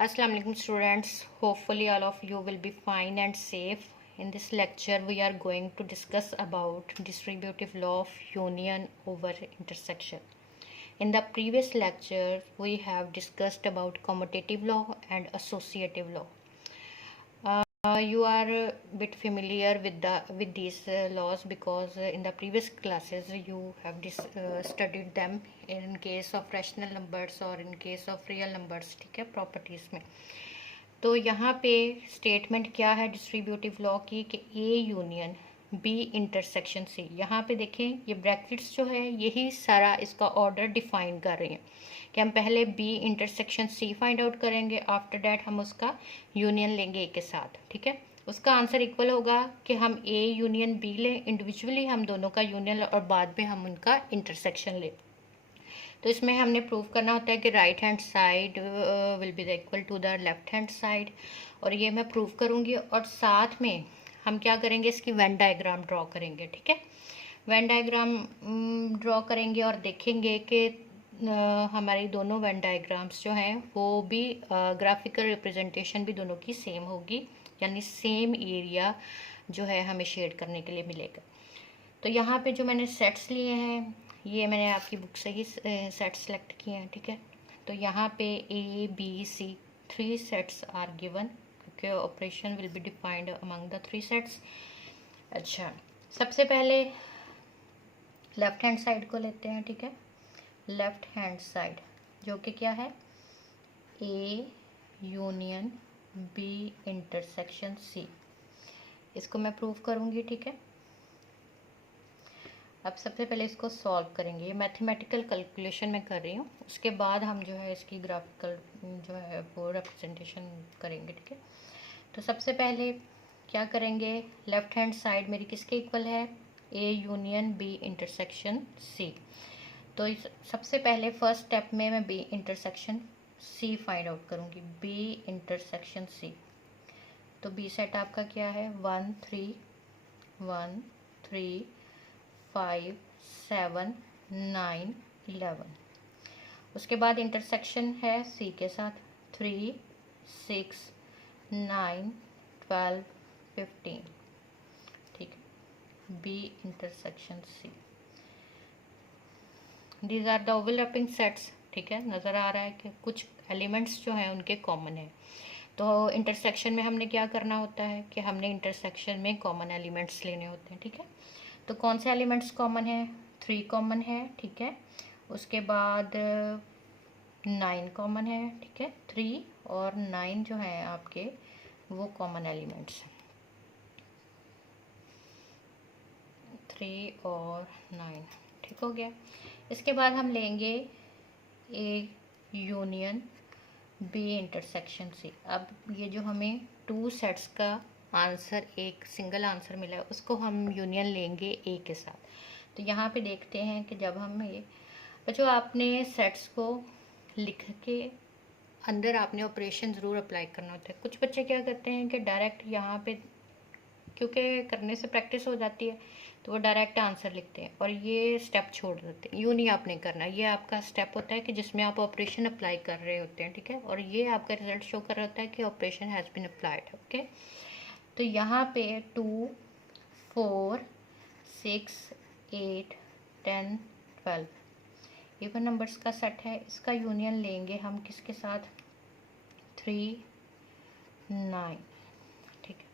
Assalamu alaikum students. Hopefully all of you will be fine and safe. In this lecture we are going to discuss about distributive law of union over intersection. In the previous lecture we have discussed about commutative law and associative law. You are a bit familiar with these laws because in the previous classes you have studied them in case of rational numbers or in case of real numbers. ठीक है, properties में. तो यहाँ पे statement क्या है distributive law की कि A union B intersection C. यहाँ पे देखें ये ब्रैकेट्स जो है यही सारा इसका ऑर्डर डिफाइन कर रही हैं कि हम पहले B intersection C find out करेंगे, आफ्टर डैट हम उसका यूनियन लेंगे ए के साथ. ठीक है, उसका आंसर इक्वल होगा कि हम ए यूनियन बी लें, इंडिविजुअली हम दोनों का यूनियन और बाद में हम उनका इंटरसेक्शन लें. तो इसमें हमने प्रूव करना होता है कि right hand side will be the equal to the left hand side, और ये मैं प्रूव करूँगी. और साथ में हम क्या करेंगे, इसकी वेन डायग्राम ड्रॉ करेंगे. ठीक है, वेन डायग्राम ड्रॉ करेंगे और देखेंगे कि हमारी दोनों वेन डायग्राम्स जो हैं वो भी ग्राफिकल रिप्रेजेंटेशन भी दोनों की सेम होगी, यानी सेम एरिया जो है हमें शेड करने के लिए मिलेगा. तो यहाँ पे जो मैंने सेट्स लिए हैं ये मैंने आपकी बुक से ही सेट सेलेक्ट किए हैं. ठीक है, तो यहाँ पे A B C 3 sets are given क्योंकि operation will be defined among the 3 sets. अच्छा, सबसे पहले लेफ्ट हैंड साइड को लेते हैं. ठीक है, लेफ्ट हैंड साइड जो कि क्या है, A union B intersection C. इसको मैं प्रूव करूँगी. ठीक है, अब सबसे पहले इसको सॉल्व करेंगे. ये मैथमेटिकल कैलकुलेशन में कर रही हूँ, उसके बाद हम जो है इसकी ग्राफिकल जो है वो रिप्रेजेंटेशन करेंगे. ठीक है, तो सबसे पहले क्या करेंगे, लेफ्ट हैंड साइड मेरी किसके इक्वल है, A union B intersection C. तो इस सबसे पहले फर्स्ट स्टेप में मैं B intersection C find out करूँगी. बी इंटरसेक्शन सी, तो बी सेट आपका क्या है, 1 3 1 3 5 7 9 11. उसके बाद इंटरसेक्शन है सी के साथ 3 6 9 12 15. ठीक है, B intersection C. These are the overlapping sets. ठीक है, नज़र आ रहा है कि कुछ एलिमेंट्स जो हैं उनके कॉमन है. तो इंटरसेक्शन में हमने क्या करना होता है कि हमने इंटरसेक्शन में कॉमन एलिमेंट्स लेने होते हैं. ठीक है, तो कौन से एलिमेंट्स कॉमन है, 3 कॉमन है. ठीक है, उसके बाद 9 कॉमन है. ठीक है, 3 और 9 जो है आपके वो कॉमन एलिमेंट्स हैं, 3 और 9. ठीक हो गया. इसके बाद हम लेंगे A union B intersection C. अब ये जो हमें 2 सेट्स का आंसर, एक सिंगल आंसर मिला है, उसको हम यूनियन लेंगे ए के साथ. तो यहाँ पे देखते हैं कि जब हम ये जो आपने सेट्स को लिख के अंदर आपने ऑपरेशन ज़रूर अप्लाई करना होता है. कुछ बच्चे क्या करते हैं कि डायरेक्ट यहाँ पे, क्योंकि करने से प्रैक्टिस हो जाती है, तो वो डायरेक्ट आंसर लिखते हैं और ये स्टेप छोड़ देते हैं. यूँ नहीं आपने करना, ये आपका स्टेप होता है कि जिसमें आप ऑपरेशन अप्लाई कर रहे होते हैं. ठीक है, और ये आपका रिजल्ट शो कर रहा होता है कि operation has been applied. Okay, तो यहाँ पे 2 4 6 8 10 12 इवन नंबर्स का सेट है. इसका यूनियन लेंगे हम किसके साथ, 3 9. ठीक है,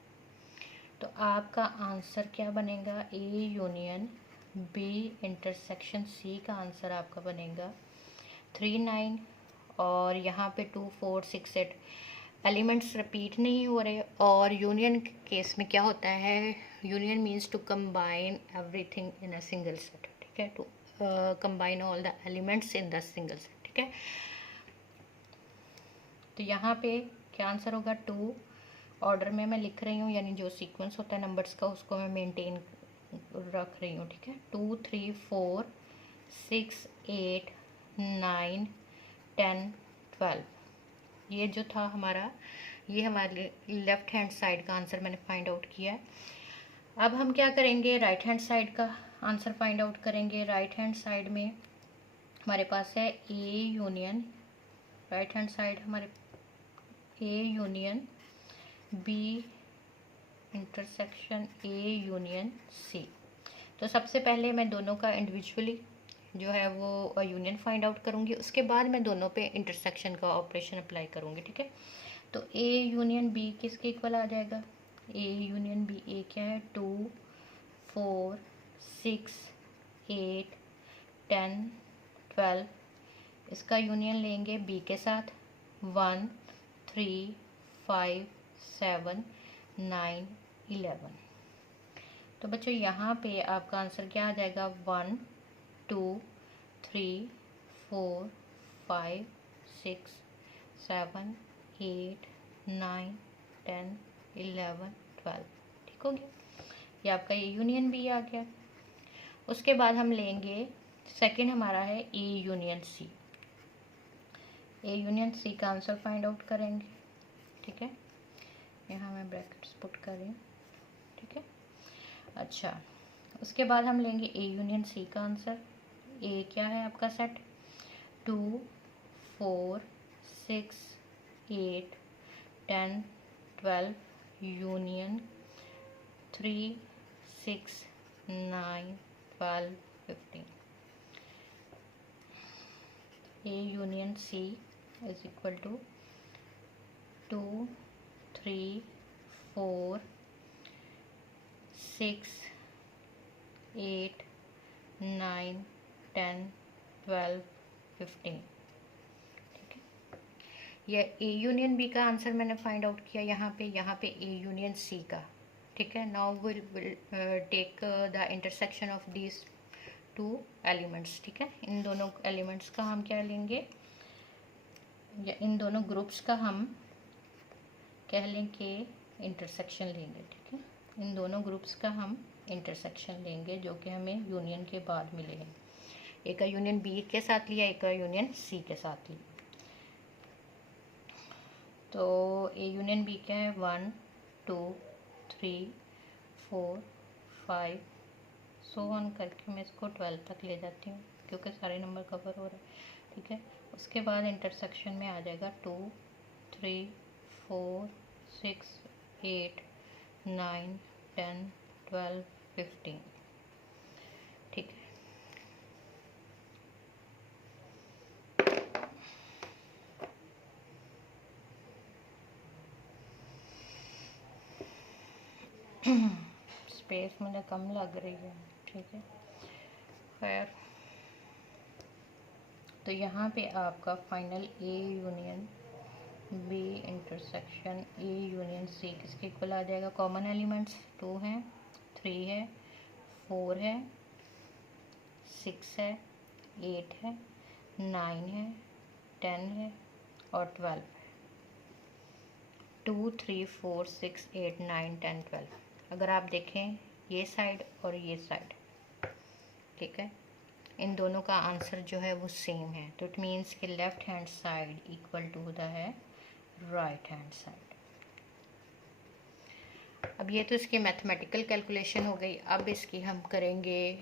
तो आपका आंसर क्या बनेगा, A union B intersection C का आंसर आपका बनेगा 3 9. और यहाँ पे 2 4 6 8 एलिमेंट्स रिपीट नहीं हो रहे. और यूनियन केस में क्या होता है, union means to combine everything in a single set. ठीक है, to combine all the elements in the single set. ठीक है, तो यहाँ पे क्या आंसर होगा, 2 ऑर्डर में मैं लिख रही हूँ, यानी जो सीक्वेंस होता है नंबर्स का उसको मैं मेंटेन रख रही हूँ. ठीक है, 2 3 4 6 8 9 10 12. ये जो था हमारा, ये हमारे लेफ्ट हैंड साइड का आंसर मैंने फाइंड आउट किया है. अब हम क्या करेंगे, राइट हैंड साइड का आंसर फाइंड आउट करेंगे. राइट हैंड साइड में हमारे पास है A union, right hand side हमारे A union B intersection A union C. तो सबसे पहले मैं दोनों का इंडिविजुअली जो है वो यूनियन फाइंड आउट करूँगी, उसके बाद मैं दोनों पे इंटरसेक्शन का ऑपरेशन अप्लाई करूँगी, ठीक है। तो ए यूनियन बी किसके इक्वल आ जाएगा? ए यूनियन बी, ए क्या है? 2 4 6 8 10 12। इसका यूनियन लेंगे बी के साथ 1 3 5 7 9 11। तो बच्चों यहाँ पे आपका आंसर क्या आ जाएगा? 1 2 3 4 5 6 7 8 9 10 11 12। ठीक हो गया, ये आपका ये यूनियन बी आ गया। उसके बाद हम लेंगे सेकंड, हमारा है A union C. A union C का आंसर फाइंड आउट करेंगे, ठीक है। यहाँ मैं ब्रैकेट्स पुट कर रही हूँ, ठीक है। अच्छा, उसके बाद हम लेंगे ए यूनियन सी का आंसर। ए क्या है आपका set? 2 4 6 8 10 12 union 3 6 9 12 15। A union C is equal to 2 3 4 6 8 9 10 12 15। ठीक है, यह ए यूनियन बी का आंसर मैंने फाइंड आउट किया यहाँ पे ए यूनियन सी का, ठीक है। Now will take the intersection of these two elements, ठीक है। इन दोनों एलिमेंट्स का हम क्या लेंगे, या इन दोनों ग्रुप्स का हम कह लें कि इंटरसेक्शन लेंगे, ठीक है। इन दोनों ग्रुप्स का हम इंटरसेक्शन लेंगे जो कि हमें यूनियन के बाद मिले हैं। एक का यूनियन बी के साथ लिया, एक का यूनियन सी के साथ लिया। तो ए यूनियन बी क्या है? 1 2 3 4 5 सो ऑन करके मैं इसको 12 तक ले जाती हूँ क्योंकि सारे नंबर कवर हो रहे हैं, ठीक है। उसके बाद इंटरसेक्शन में आ जाएगा 2 3 4 6 8 9 10 12 15, ठीक है। स्पेस मुझे कम लग रही है, ठीक है। खैर, तो यहाँ पे आपका final A union B intersection A union C किसके इक्वल आ जाएगा? कॉमन एलिमेंट्स 2 हैं, 3 है, 4 है, 6 है, 8 है, 9 है, 10 है और 12 है। 2 3 4 6 8 9 10 12। अगर आप देखें ये साइड और ये साइड, ठीक है, इन दोनों का आंसर जो है वो सेम है। तो इट मीन्स कि left hand side equal to the है राइट हैंड साइड। अब ये तो इसकी मैथमेटिकल कैलकुलेशन हो गई। अब इसकी हम करेंगे,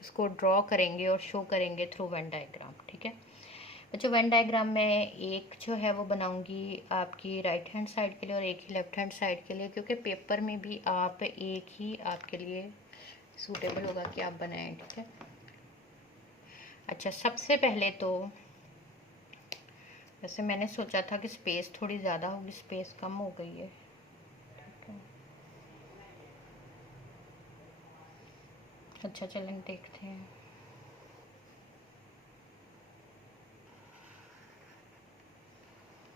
इसको ड्रॉ करेंगे और शो करेंगे थ्रू वेन डायग्राम, ठीक है। बच्चों, वेन डायग्राम में एक जो है वो बनाऊंगी आपकी राइट हैंड साइड के लिए और एक ही लेफ्ट हैंड साइड के लिए, क्योंकि पेपर में भी आप एक ही आपके लिए सूटेबल होगा कि आप बनाएं, ठीक है। अच्छा, सबसे पहले तो वैसे मैंने सोचा था कि स्पेस थोड़ी ज़्यादा होगी, स्पेस कम हो गई है, ठीक है। अच्छा, चलें देखते हैं।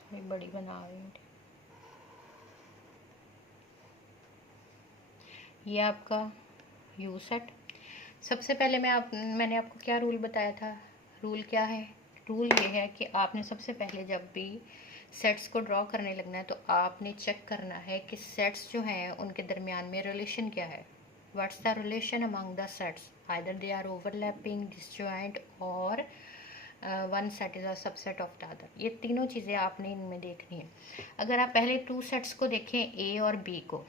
थोड़ी बड़ी बना रही हूँ। ये आपका यू सेट। सबसे पहले मैंने आपको क्या रूल बताया था? रूल क्या है? रूल ये है कि आपने सबसे पहले जब भी सेट्स को ड्रॉ करने लगना है तो आपने चेक करना है कि सेट्स जो हैं उनके दरमियान में रिलेशन क्या है। What's the relation among the sets? Either they are overlapping, disjoint और one set is a subset of the other. ये तीनों चीज़ें आपने इनमें देखनी है। अगर आप पहले 2 सेट्स को देखें, ए और बी को,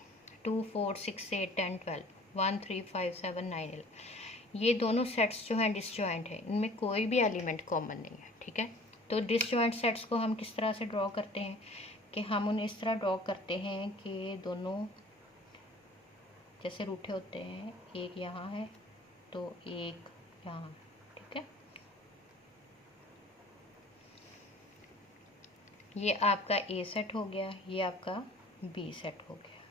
2 4 6 8 10 12 1 3 5 7 9 11, ये दोनों सेट्स जो हैं डिसजॉइंट है, इनमें कोई भी एलिमेंट कॉमन नहीं है, ठीक है। तो डिसजॉइंट सेट्स को हम किस तरह से ड्रॉ करते हैं? कि हम उन्हें इस तरह ड्रॉ करते हैं कि दोनों जैसे रूठे होते हैं, एक यहाँ है तो एक यहाँ, ठीक है। ये आपका ए सेट हो गया, ये आपका बी सेट हो गया,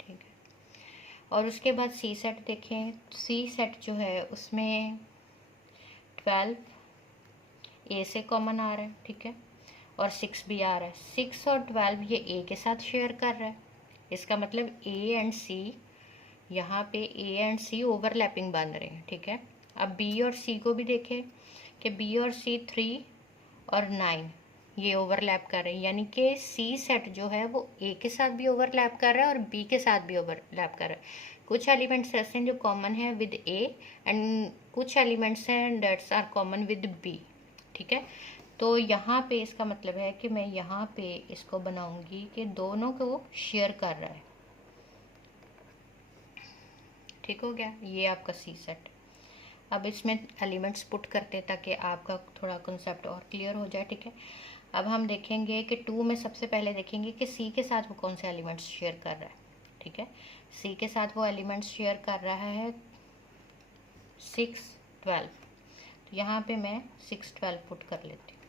ठीक है। और उसके बाद सी सेट देखें, सी सेट जो है उसमें 12 ए से कॉमन आ रहा है, ठीक है, और 6 भी आ रहा है। 6 और 12 ये ए के साथ शेयर कर रहा है, इसका मतलब ए एंड सी, यहाँ पे ए एंड सी ओवरलैपिंग बन रहे हैं, ठीक है। अब बी और सी को भी देखें कि बी और सी 3 और 9 ये ओवरलैप कर रहे हैं, यानी कि सी सेट जो है वो ए के साथ भी ओवरलैप कर रहा है और बी के साथ भी ओवरलैप कर रहा है। कुछ एलिमेंट्स ऐसे हैं जो कॉमन है विद ए एंड कुछ एलिमेंट्स हैं that's are common with B, ठीक है। तो यहाँ पे इसका मतलब है कि मैं यहाँ पे इसको बनाऊंगी कि दोनों को शेयर कर रहा है, ठीक हो गया। ये आपका सी सेट। अब इसमें एलिमेंट्स पुट करते ताकि आपका थोड़ा कॉन्सेप्ट और क्लियर हो जाए, ठीक है। अब हम देखेंगे कि 2 में सबसे पहले देखेंगे कि सी के साथ वो कौन से एलिमेंट्स शेयर कर रहा है, ठीक है। सी के साथ वो एलिमेंट्स शेयर कर रहा है 6 12, तो यहाँ पे मैं 6 12 पुट कर लेती हूँ,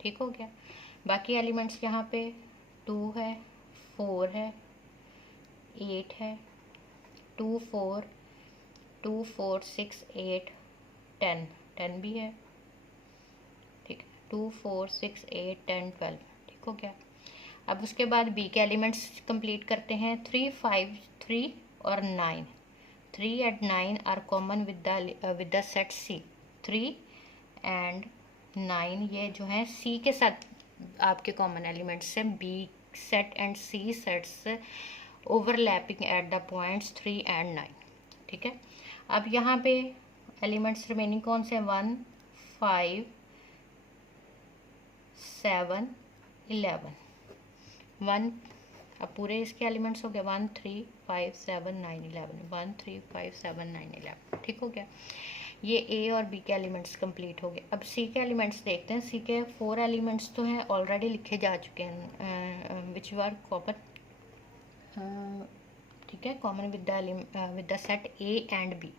ठीक हो गया। बाकी एलिमेंट्स यहाँ पे 2 है, 4 है, 8 है, 2 4 2 4 6 8 10 10 भी है, ठीक है। 2 4 6 8 10 12, ठीक हो गया। अब उसके बाद बी के एलिमेंट्स कंप्लीट करते हैं। 3 5 3 और 9, 3 and 9 are common with the set C. 3 and 9 ये जो है सी के साथ आपके कॉमन एलिमेंट्स हैं। B set and C sets overlapping at the points 3 and 9, ठीक है। अब यहाँ पे एलिमेंट्स रिमेनिंग कौन से हैं? 1 5 7 11, 1, अब पूरे इसके एलिमेंट्स हो गए 1 3 5 7 9 11, 1 3 5 7 9 11, ठीक हो गया। ये ए और बी के एलिमेंट्स कंप्लीट हो गए। अब सी के एलिमेंट्स देखते हैं। सी के 4 एलिमेंट्स तो हैं ऑलरेडी लिखे जा चुके हैं विच आर कॉमन, ठीक है, common with the set A and B.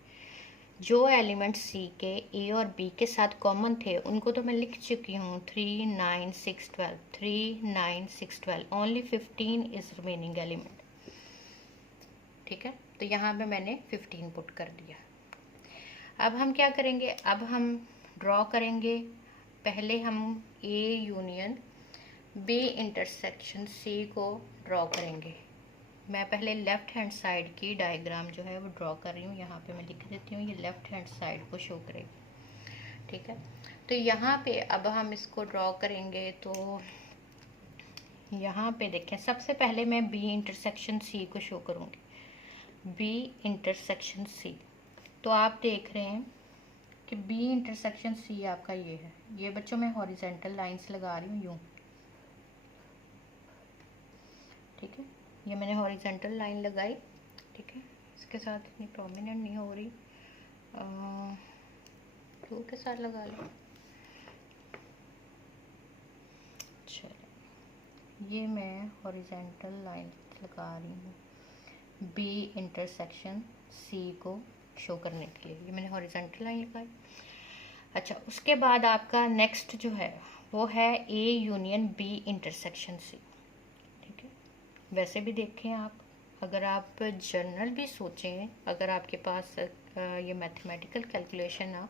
जो एलिमेंट सी के ए और बी के साथ कॉमन थे उनको तो मैं लिख चुकी हूँ 3 9 6 12, 3 9 6 12, ओनली 15 इज रिमेनिंग एलिमेंट, ठीक है। तो यहाँ पे मैंने 15 पुट कर दिया। अब हम क्या करेंगे? अब हम ड्रॉ करेंगे। पहले हम A union B intersection C को ड्रॉ करेंगे। मैं पहले लेफ़्ट हैंड साइड की डायग्राम जो है वो ड्रॉ कर रही हूँ। यहाँ पे मैं लिख देती हूँ, ये लेफ़्ट हैंड साइड को शो करेगी, ठीक है। तो यहाँ पे अब हम इसको ड्रॉ करेंगे। तो यहाँ पे देखें, सबसे पहले मैं बी इंटरसेक्शन सी को शो करूँगी। बी इंटरसेक्शन सी, तो आप देख रहे हैं कि बी इंटरसेक्शन सी आपका ये है। ये बच्चों मैं हॉरिजेंटल लाइंस लगा रही हूँ यूँ, ठीक है। ये मैंने हॉरिजेंटल लाइन लगाई, ठीक है। इसके साथ इतनी प्रोमिनेंट नहीं हो रही, ब्लू के साथ लगा लो। चलो, ये मैं हॉरिजेंटल लाइन लगा रही हूँ बी इंटरसेक्शन सी को शो करने के लिए। ये मैंने हॉरिजेंटल लाइन लगाई। अच्छा, उसके बाद आपका नेक्स्ट जो है वो है A union B intersection C, ठीक है। वैसे भी देखें आप, अगर आप जनरल भी सोचें, अगर आपके पास ये मैथमेटिकल कैलकुलेशन ना,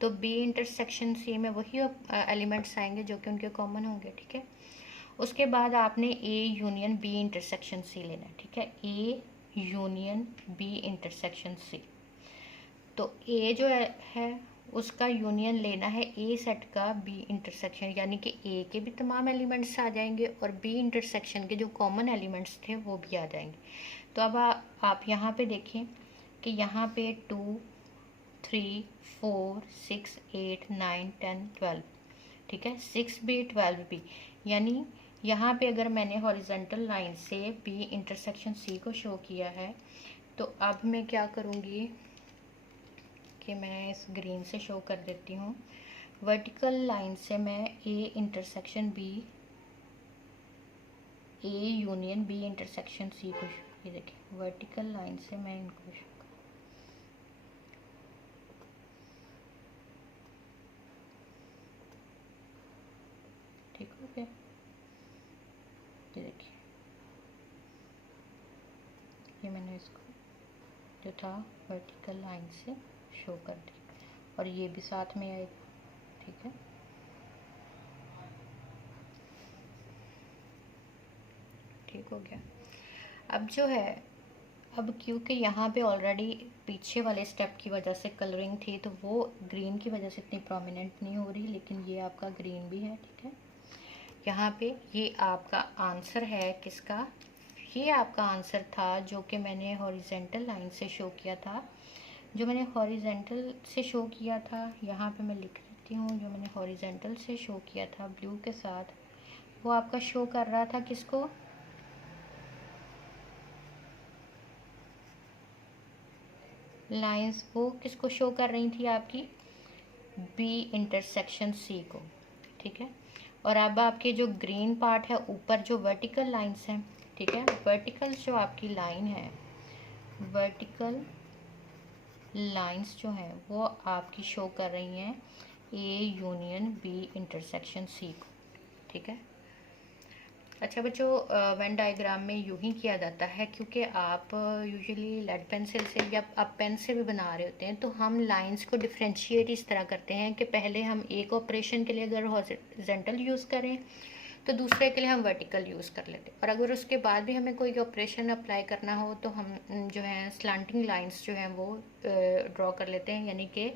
तो बी इंटरसेक्शन सी में वही एलिमेंट्स आएंगे जो कि उनके कॉमन होंगे, ठीक है। उसके बाद आपने A union B intersection C लेना है, ठीक है। A union B intersection C, तो ए जो है उसका यूनियन लेना है ए सेट का बी इंटरसेक्शन, यानी कि ए के भी तमाम एलिमेंट्स आ जाएंगे और बी इंटरसेक्शन के जो कॉमन एलिमेंट्स थे वो भी आ जाएंगे। तो अब आप यहाँ पे देखें कि यहाँ पे 2 3 4 6 8 9 10 12, ठीक है, 6 भी 12 भी, यानी यहाँ पे अगर मैंने हॉरिजेंटल लाइन से बी इंटरसेक्शन सी को शो किया है, तो अब मैं क्या करूँगी कि मैं इस ग्रीन से शो कर देती हूँ वर्टिकल लाइन से मैं A intersection B, A union B intersection C को, ये देखिए वर्टिकल लाइन से मैं इनको, ठीक हो गया। ये देखिए ये मैंने इसको जो था वर्टिकल लाइन से शो कर दिया और ये भी साथ में आएगा, ठीक है। ठीक हो गया। अब जो है, अब क्योंकि यहाँ पे ऑलरेडी पीछे वाले स्टेप की वजह से कलरिंग थी तो वो ग्रीन की वजह से इतनी प्रोमिनेंट नहीं हो रही, लेकिन ये आपका ग्रीन भी है, ठीक है। यहाँ पे ये आपका आंसर है किसका, ये आपका आंसर था जो कि मैंने हॉरिजेंटल लाइन से शो किया था। जो मैंने हॉरिजेंटल से शो किया था, यहाँ पे मैं लिख देती हूँ, जो मैंने हॉरिजेंटल से शो किया था ब्लू के साथ, वो आपका शो कर रहा था किसको, लाइंस वो किसको शो कर रही थी, आपकी बी इंटरसेक्शन सी को, ठीक है। और अब आपके जो ग्रीन पार्ट है ऊपर जो वर्टिकल लाइंस हैं, ठीक है, वर्टिकल जो आपकी लाइन है, वर्टिकल लाइंस जो हैं वो आपकी शो कर रही हैं A union B intersection C को, ठीक है। अच्छा बच्चों, वेन डायग्राम में यूं ही किया जाता है क्योंकि आप यूजुअली लेड पेंसिल से या आप पेन से भी बना रहे होते हैं तो हम लाइंस को डिफ्रेंशिएट इस तरह करते हैं कि पहले हम एक ऑपरेशन के लिए अगर हॉरिजॉन्टल यूज़ करें तो दूसरे के लिए हम वर्टिकल यूज़ कर लेते हैं, और अगर उसके बाद भी हमें कोई ऑपरेशन अप्लाई करना हो तो हम जो है स्लांटिंग लाइंस जो हैं वो ड्रॉ कर लेते हैं, यानी कि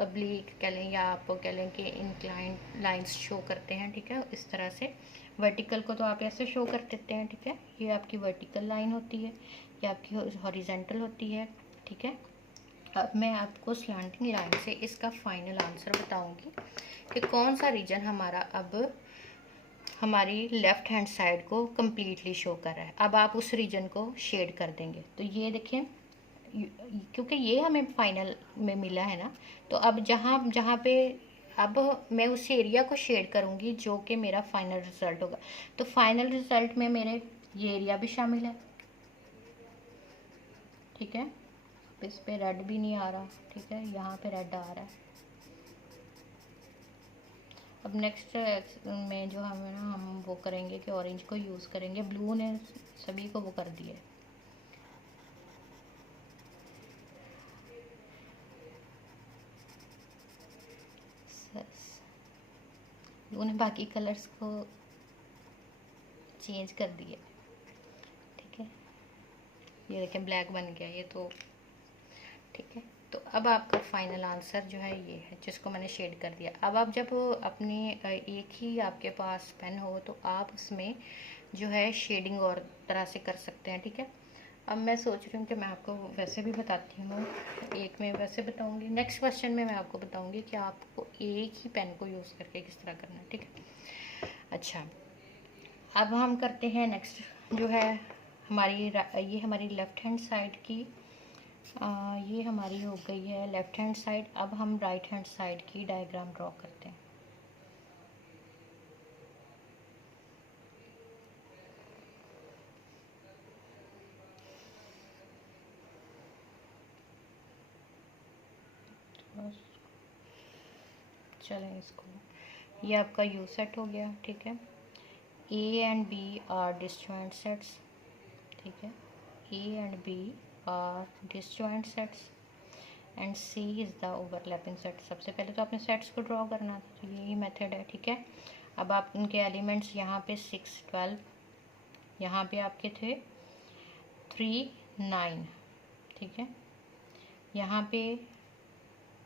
ऑब्लिक कह लें या आप कह लें कि इंक्लाइंड लाइंस शो करते हैं, ठीक है। इस तरह से वर्टिकल को तो आप ऐसे शो कर देते हैं, ठीक है, ये आपकी वर्टिकल लाइन होती है, ये आपकी हॉरिजेंटल होती है, ठीक है। अब मैं आपको स्लांटिंग लाइन से इसका फाइनल आंसर बताऊंगी कि कौन सा रीजन हमारा अब हमारी लेफ्ट हैंड साइड को कम्प्लीटली शो कर रहा है। अब आप उस रीजन को शेड कर देंगे तो ये देखिए, क्योंकि ये हमें फाइनल में मिला है ना, तो अब जहाँ जहाँ पे अब मैं उस एरिया को शेड करूँगी जो कि मेरा फाइनल रिजल्ट होगा। तो फाइनल रिजल्ट में मेरे ये एरिया भी शामिल है, ठीक है। इस पे रेड भी नहीं आ रहा, ठीक है, यहाँ पे रेड आ रहा है। अब नेक्स्ट में जो हमें ना हम वो करेंगे कि ऑरेंज को यूज़ करेंगे, ब्लू ने सभी को वो कर दिया है। ब्लू ने बाकी कलर्स को चेंज कर दिया, ठीक है। ये देखें ब्लैक बन गया ये तो, ठीक है। तो अब आपका फाइनल आंसर जो है ये है जिसको मैंने शेड कर दिया। अब आप जब अपनी एक ही आपके पास पेन हो तो आप उसमें जो है शेडिंग और तरह से कर सकते हैं, ठीक है। अब मैं सोच रही हूँ कि मैं आपको वैसे भी बताती हूँ, एक में वैसे बताऊँगी, नेक्स्ट क्वेश्चन में मैं आपको बताऊँगी कि आपको एक ही पेन को यूज़ करके किस तरह करना है, ठीक है। अच्छा, अब हम करते हैं नेक्स्ट जो है हमारी ये हमारी लेफ़्ट हैंड साइड की ये हमारी हो गई है लेफ़्ट हैंड साइड। अब हम राइट हैंड साइड की डायग्राम ड्रॉ करते हैं। चलें इसको, ये आपका यू सेट हो गया, ठीक है। A and B are disjoint sets, ठीक है, A and B are disjoint sets and C is the overlapping set. सबसे पहले तो आपने सेट्स को ड्रॉ करना था, तो यही मेथड है, ठीक है। अब आप उनके एलिमेंट्स यहाँ पे 6 12, यहाँ पे आपके थे 3 9, ठीक है, यहाँ पे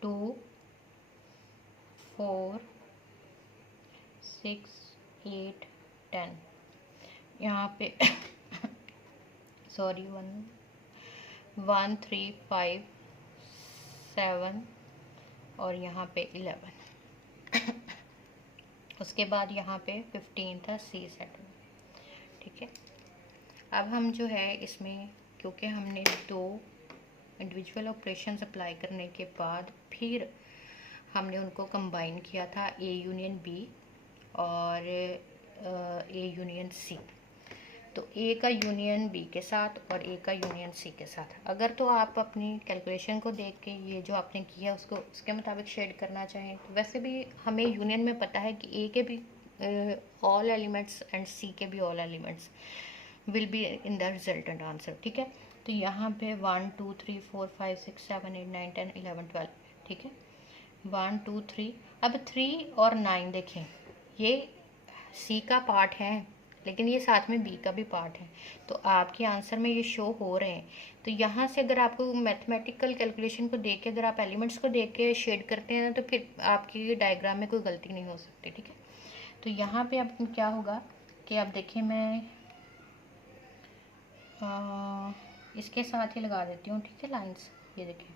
2 4 6 8 10, यहाँ पे सॉरी 1 3 5 7 और यहाँ पे 11 उसके बाद यहाँ पे 15 था सी सेट में, ठीक है। अब हम जो है इसमें क्योंकि हमने 2 इंडिविजुअल ऑपरेशंस अप्लाई करने के बाद फिर हमने उनको कंबाइन किया था, ए यूनियन बी और ए यूनियन सी। तो ए का यूनियन बी के साथ और ए का यूनियन सी के साथ। अगर तो आप अपनी कैलकुलेशन को देख के ये जो आपने किया उसको उसके मुताबिक शेड करना चाहें, तो वैसे भी हमें यूनियन में पता है कि ए के भी ऑल एलिमेंट्स एंड सी के भी all elements will be in the resultant answer. ठीक है, तो यहाँ पे 1 2 3 4 5 6 7 8 9 10 11 12। ठीक है, 1 2 3। अब 3 और 9 देखें, ये सी का पार्ट है लेकिन ये साथ में बी का भी पार्ट है, तो आपके आंसर में ये शो हो रहे हैं। तो यहाँ से अगर आपको मैथमेटिकल कैलकुलेशन को देख के, अगर आप एलिमेंट्स को देख के शेड करते हैं तो फिर आपकी डायग्राम में कोई गलती नहीं हो सकती। ठीक है, तो यहाँ पे अब क्या होगा कि आप देखें, मैं इसके साथ ही लगा देती हूँ। ठीक है, लाइंस, ये देखें,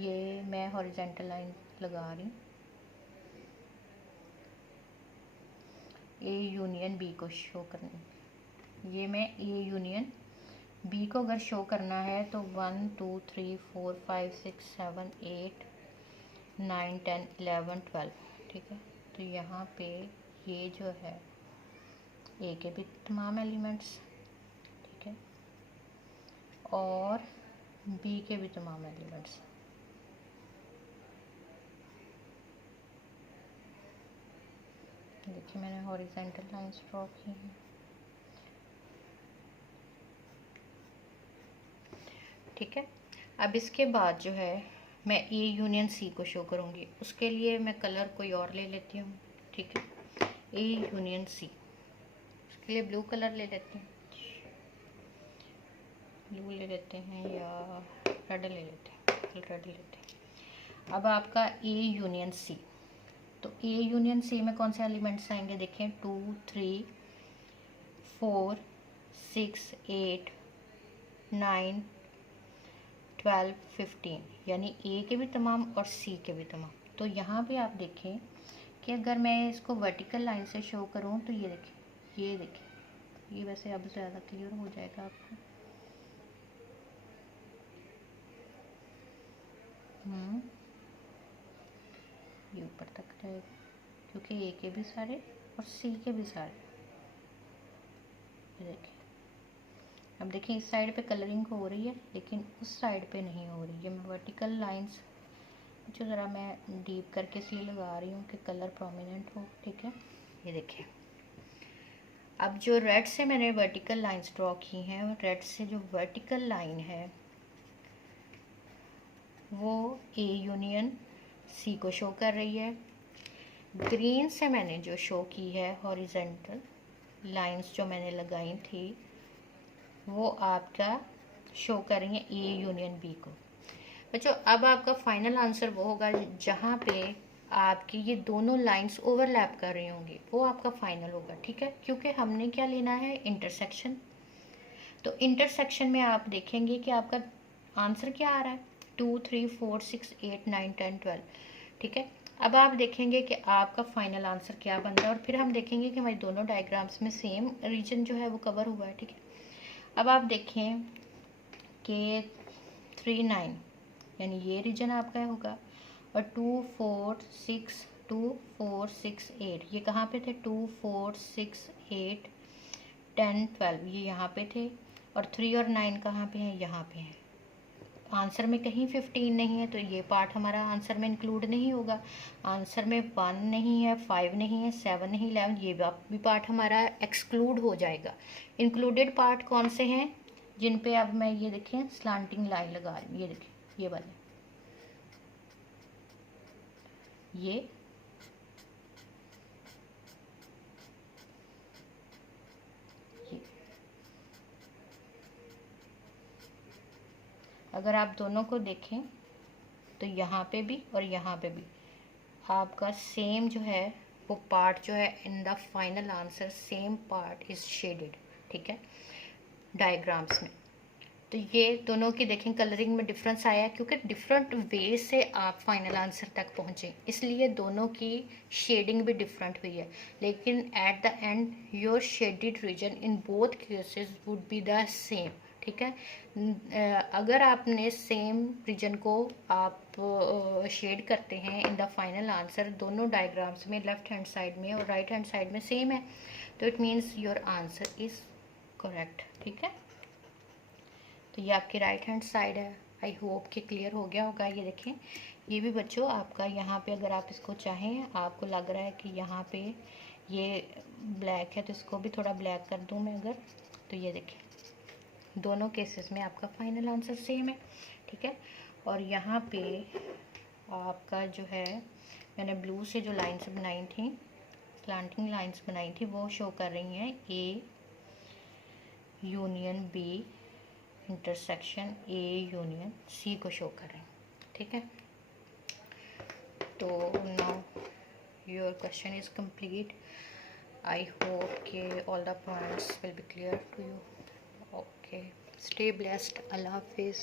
ये मैं हॉरिजेंटल लाइन लगा रही हूँ। ए यूनियन बी को शो करना, ये मैं ए यूनियन बी को अगर शो करना है तो 1 2 3 4 5 6 7 8 9 10 11 12। ठीक है, तो यहाँ पे ये जो है ए के भी तमाम एलिमेंट्स, ठीक है, और बी के भी तमाम एलिमेंट्स। देखिए मैंने हॉरिजॉन्टल लाइंस ड्रॉ की हैं। ठीक है, अब इसके बाद जो है मैं ए यूनियन सी को शो करूँगी, उसके लिए मैं कलर कोई और ले लेती हूँ। ठीक है, ए यूनियन सी, उसके लिए ब्लू कलर ले लेते हैं, ब्लू ले लेते हैं या रेड ले लेते हैं, रेड लेते हैं। अब आपका ए यूनियन सी, तो ए यूनियन सी में कौन से एलिमेंट्स आएंगे देखें, 2 3 4 6 8 9 12 15, यानी ए के भी तमाम और सी के भी तमाम। तो यहाँ पे आप देखें कि अगर मैं इसको वर्टिकल लाइन से शो करूँ तो ये देखें, ये देखें, ये वैसे अब ज़्यादा क्लियर हो जाएगा आपको। ये ऊपर तक रहेगा क्योंकि ए के भी सारे और सी के भी सारे। ये देखिए, अब देखिए इस साइड पे कलरिंग हो रही है लेकिन उस साइड पे नहीं हो रही है। मैं वर्टिकल लाइंस जो ज़रा मैं डीप करके इसलिए लगा रही हूँ कि कलर प्रोमिनेंट हो। ठीक है, ये देखिए, अब जो रेड से मैंने वर्टिकल लाइंस ड्रॉ की हैं, रेड से जो वर्टिकल लाइन है वो ए यूनियन सी को शो कर रही है। ग्रीन से मैंने जो शो की है हॉरिजॉन्टल लाइंस जो मैंने लगाई थी वो आपका शो कर रही है ए यूनियन बी को। बच्चों अब आपका फाइनल आंसर वो होगा जहाँ पे आपकी ये दोनों लाइंस ओवरलैप कर रही होंगी, वो आपका फाइनल होगा। ठीक है, क्योंकि हमने क्या लेना है, इंटरसेक्शन। तो इंटरसेक्शन में आप देखेंगे कि आपका आंसर क्या आ रहा है, 2 3 4 6 8 9 10 12। ठीक है, अब आप देखेंगे कि आपका फाइनल आंसर क्या बन रहा है और फिर हम देखेंगे कि हमारी दोनों डायग्राम्स में सेम रीजन जो है वो कवर हुआ है। ठीक है, अब आप देखें कि 3 9 यानी ये रीजन आपका होगा, और 2 4 6 8 ये कहाँ पे थे, 2 4 6 8 10 12 ये यहाँ पे थे, और 3 और 9 कहाँ पे हैं, यहाँ पे हैं। आंसर में कहीं 15 नहीं है तो ये पार्ट हमारा आंसर में इंक्लूड नहीं होगा। आंसर में 1 नहीं है, 5 नहीं है, 7 नहीं, 11, ये भी पार्ट हमारा एक्सक्लूड हो जाएगा। इंक्लूडेड पार्ट कौन से हैं, जिन पे अब मैं ये देखें स्लांटिंग लाइन लगा रही हूँ, ये देखें, ये वाले, ये अगर आप दोनों को देखें तो यहाँ पे भी और यहाँ पे भी आपका सेम जो है वो पार्ट जो है in the final answer same part is shaded. ठीक है, डायग्राम्स में। तो ये दोनों की देखें कलरिंग में डिफरेंस आया क्योंकि डिफरेंट वे से आप फाइनल आंसर तक पहुँचे, इसलिए दोनों की शेडिंग भी डिफरेंट हुई है। लेकिन at the end your shaded region in both cases would be the same. ठीक है। अगर आपने सेम रीजन को आप शेड करते हैं इन द फाइनल आंसर, दोनों डायग्राम्स में लेफ्ट हैंड साइड में और राइट हैंड साइड में सेम है, तो it means your answer is correct. ठीक है, तो ये आपकी राइट हैंड साइड है। आई होप कि क्लियर हो गया होगा। ये देखें, ये भी बच्चों आपका यहाँ पे अगर आप इसको चाहें, आपको लग रहा है कि यहाँ पे ये ब्लैक है तो इसको भी थोड़ा ब्लैक कर दूँ मैं अगर, तो ये देखें दोनों केसेस में आपका फाइनल आंसर सेम है। ठीक है, और यहाँ पे आपका जो है, मैंने ब्लू से जो लाइन्स बनाई थी, स्लैंटिंग लाइन्स बनाई थी, वो शो कर रही हैं A union B intersection A union C को शो कर रहे हैं। ठीक है, तो now your question is complete. I hope कि all the points will be clear to you. Okay, stay blessed. Allah Hafiz.